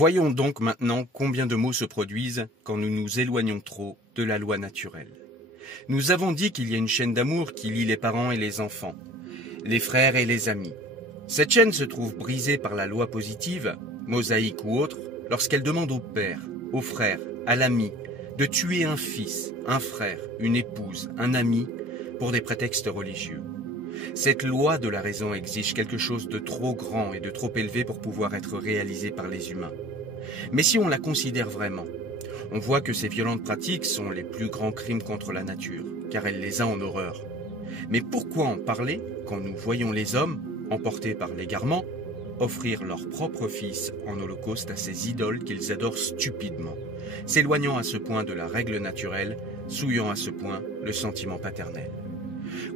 Voyons donc maintenant combien de maux se produisent quand nous nous éloignons trop de la loi naturelle. Nous avons dit qu'il y a une chaîne d'amour qui lie les parents et les enfants, les frères et les amis. Cette chaîne se trouve brisée par la loi positive, mosaïque ou autre, lorsqu'elle demande au père, au frère, à l'ami, de tuer un fils, un frère, une épouse, un ami, pour des prétextes religieux. Cette loi de la raison exige quelque chose de trop grand et de trop élevé pour pouvoir être réalisé par les humains. Mais si on la considère vraiment, on voit que ces violentes pratiques sont les plus grands crimes contre la nature, car elle les a en horreur. Mais pourquoi en parler quand nous voyons les hommes, emportés par l'égarement, offrir leur propre fils en holocauste à ces idoles qu'ils adorent stupidement, s'éloignant à ce point de la règle naturelle, souillant à ce point le sentiment paternel.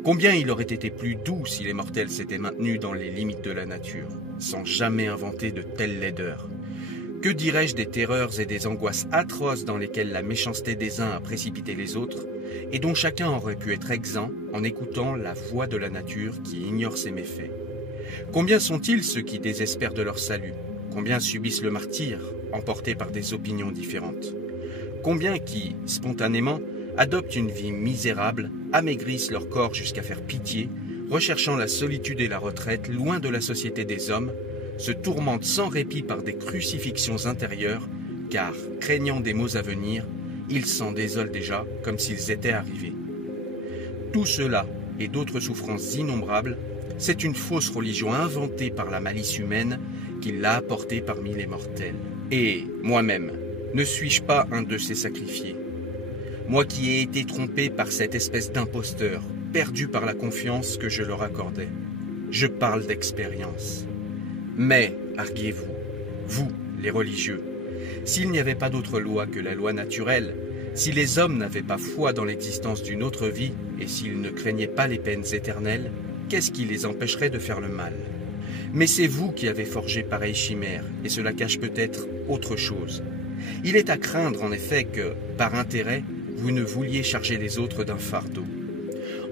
Combien il aurait été plus doux si les mortels s'étaient maintenus dans les limites de la nature, sans jamais inventer de telles laideurs. Que dirais-je des terreurs et des angoisses atroces dans lesquelles la méchanceté des uns a précipité les autres, et dont chacun aurait pu être exempt en écoutant la voix de la nature qui ignore ses méfaits. Combien sont-ils ceux qui désespèrent de leur salut? Combien subissent le martyre, emportés par des opinions différentes? Combien qui, spontanément, adoptent une vie misérable, amaigrissent leur corps jusqu'à faire pitié, recherchant la solitude et la retraite loin de la société des hommes, se tourmentent sans répit par des crucifixions intérieures, car, craignant des maux à venir, ils s'en désolent déjà comme s'ils étaient arrivés. Tout cela et d'autres souffrances innombrables, c'est une fausse religion inventée par la malice humaine qui l'a apportée parmi les mortels. Et, moi-même, ne suis-je pas un de ces sacrifiés? Moi qui ai été trompé par cette espèce d'imposteur, perdu par la confiance que je leur accordais. Je parle d'expérience. Mais, arguez-vous, vous, les religieux, s'il n'y avait pas d'autre loi que la loi naturelle, si les hommes n'avaient pas foi dans l'existence d'une autre vie, et s'ils ne craignaient pas les peines éternelles, qu'est-ce qui les empêcherait de faire le mal? Mais c'est vous qui avez forgé pareille chimère, et cela cache peut-être autre chose. Il est à craindre en effet que, par intérêt, vous ne vouliez charger les autres d'un fardeau.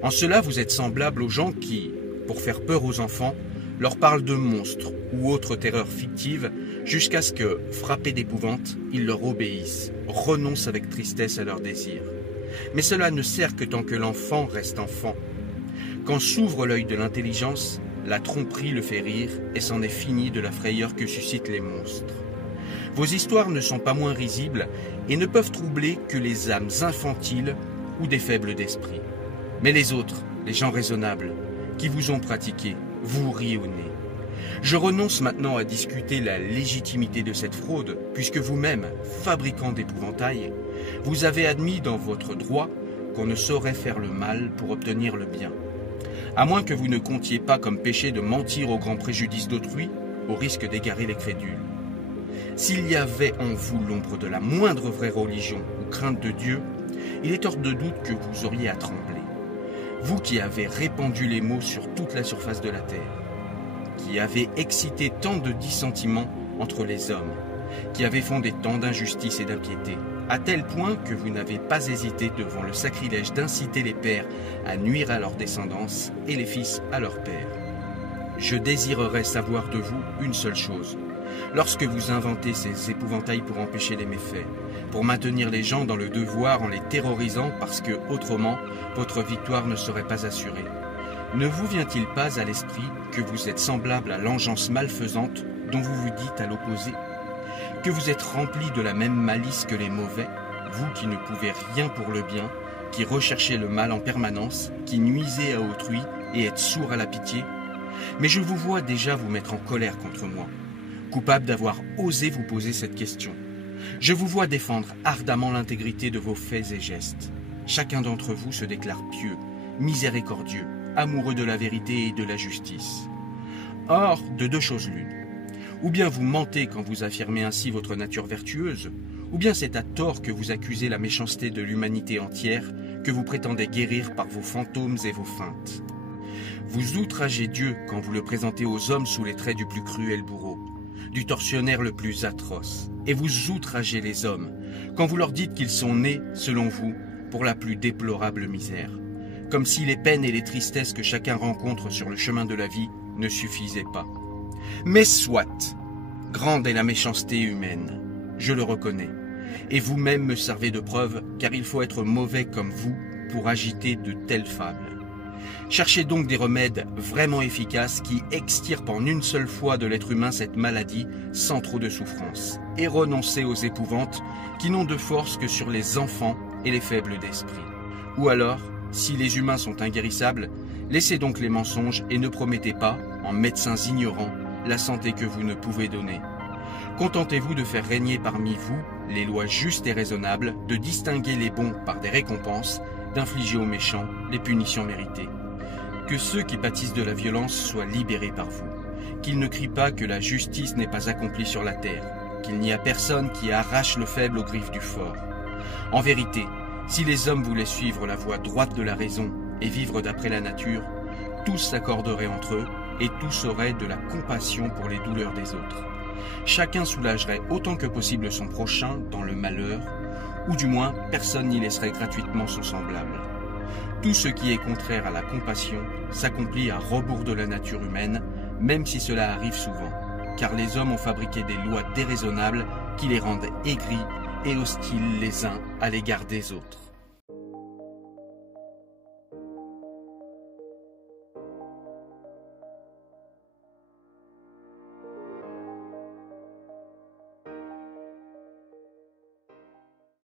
En cela, vous êtes semblable aux gens qui, pour faire peur aux enfants, leur parlent de monstres ou autres terreurs fictives, jusqu'à ce que, frappés d'épouvante, ils leur obéissent, renoncent avec tristesse à leurs désirs. Mais cela ne sert que tant que l'enfant reste enfant. Quand s'ouvre l'œil de l'intelligence, la tromperie le fait rire et c'en est fini de la frayeur que suscitent les monstres. Vos histoires ne sont pas moins risibles et ne peuvent troubler que les âmes infantiles ou des faibles d'esprit. Mais les autres, les gens raisonnables, qui vous ont pratiqué, vous riez au nez. Je renonce maintenant à discuter la légitimité de cette fraude, puisque vous-même, fabricant d'épouvantail, vous avez admis dans votre droit qu'on ne saurait faire le mal pour obtenir le bien. À moins que vous ne comptiez pas comme péché de mentir au grand préjudice d'autrui, au risque d'égarer les crédules. S'il y avait en vous l'ombre de la moindre vraie religion ou crainte de Dieu, il est hors de doute que vous auriez à trembler. Vous qui avez répandu les maux sur toute la surface de la terre, qui avez excité tant de dissentiments entre les hommes, qui avez fondé tant d'injustice et d'impiété, à tel point que vous n'avez pas hésité devant le sacrilège d'inciter les pères à nuire à leur descendance et les fils à leur père. Je désirerais savoir de vous une seule chose. Lorsque vous inventez ces épouvantails pour empêcher les méfaits, pour maintenir les gens dans le devoir en les terrorisant parce que, autrement, votre victoire ne serait pas assurée, ne vous vient-il pas à l'esprit que vous êtes semblable à l'engeance malfaisante dont vous vous dites à l'opposé? Que vous êtes rempli de la même malice que les mauvais, vous qui ne pouvez rien pour le bien, qui recherchez le mal en permanence, qui nuisez à autrui et êtes sourd à la pitié? Mais je vous vois déjà vous mettre en colère contre moi, coupable d'avoir osé vous poser cette question. Je vous vois défendre ardemment l'intégrité de vos faits et gestes. Chacun d'entre vous se déclare pieux, miséricordieux, amoureux de la vérité et de la justice. Or, de deux choses l'une. Ou bien vous mentez quand vous affirmez ainsi votre nature vertueuse, ou bien c'est à tort que vous accusez la méchanceté de l'humanité entière, que vous prétendez guérir par vos fantômes et vos feintes. Vous outragez Dieu quand vous le présentez aux hommes sous les traits du plus cruel bourreau, du tortionnaire le plus atroce, et vous outragez les hommes quand vous leur dites qu'ils sont nés, selon vous, pour la plus déplorable misère, comme si les peines et les tristesses que chacun rencontre sur le chemin de la vie ne suffisaient pas. Mais soit, Grande est la méchanceté humaine, je le reconnais. Et vous-même me servez de preuve, car il faut être mauvais comme vous pour agiter de telles fables. Cherchez donc des remèdes vraiment efficaces qui extirpent en une seule fois de l'être humain cette maladie sans trop de souffrance. Et renoncez aux épouvantes qui n'ont de force que sur les enfants et les faibles d'esprit. Ou alors, si les humains sont inguérissables, laissez donc les mensonges et ne promettez pas, en médecins ignorants, la santé que vous ne pouvez donner. Contentez-vous de faire régner parmi vous les lois justes et raisonnables, de distinguer les bons par des récompenses, d'infliger aux méchants les punitions méritées. Que ceux qui pâtissent de la violence soient libérés par vous, qu'ils ne crient pas que la justice n'est pas accomplie sur la terre, qu'il n'y a personne qui arrache le faible aux griffes du fort. En vérité, si les hommes voulaient suivre la voie droite de la raison et vivre d'après la nature, tous s'accorderaient entre eux et tous auraient de la compassion pour les douleurs des autres. Chacun soulagerait autant que possible son prochain dans le malheur, ou du moins personne n'y laisserait gratuitement son semblable. Tout ce qui est contraire à la compassion s'accomplit à rebours de la nature humaine, même si cela arrive souvent, car les hommes ont fabriqué des lois déraisonnables qui les rendent aigris et hostiles les uns à l'égard des autres.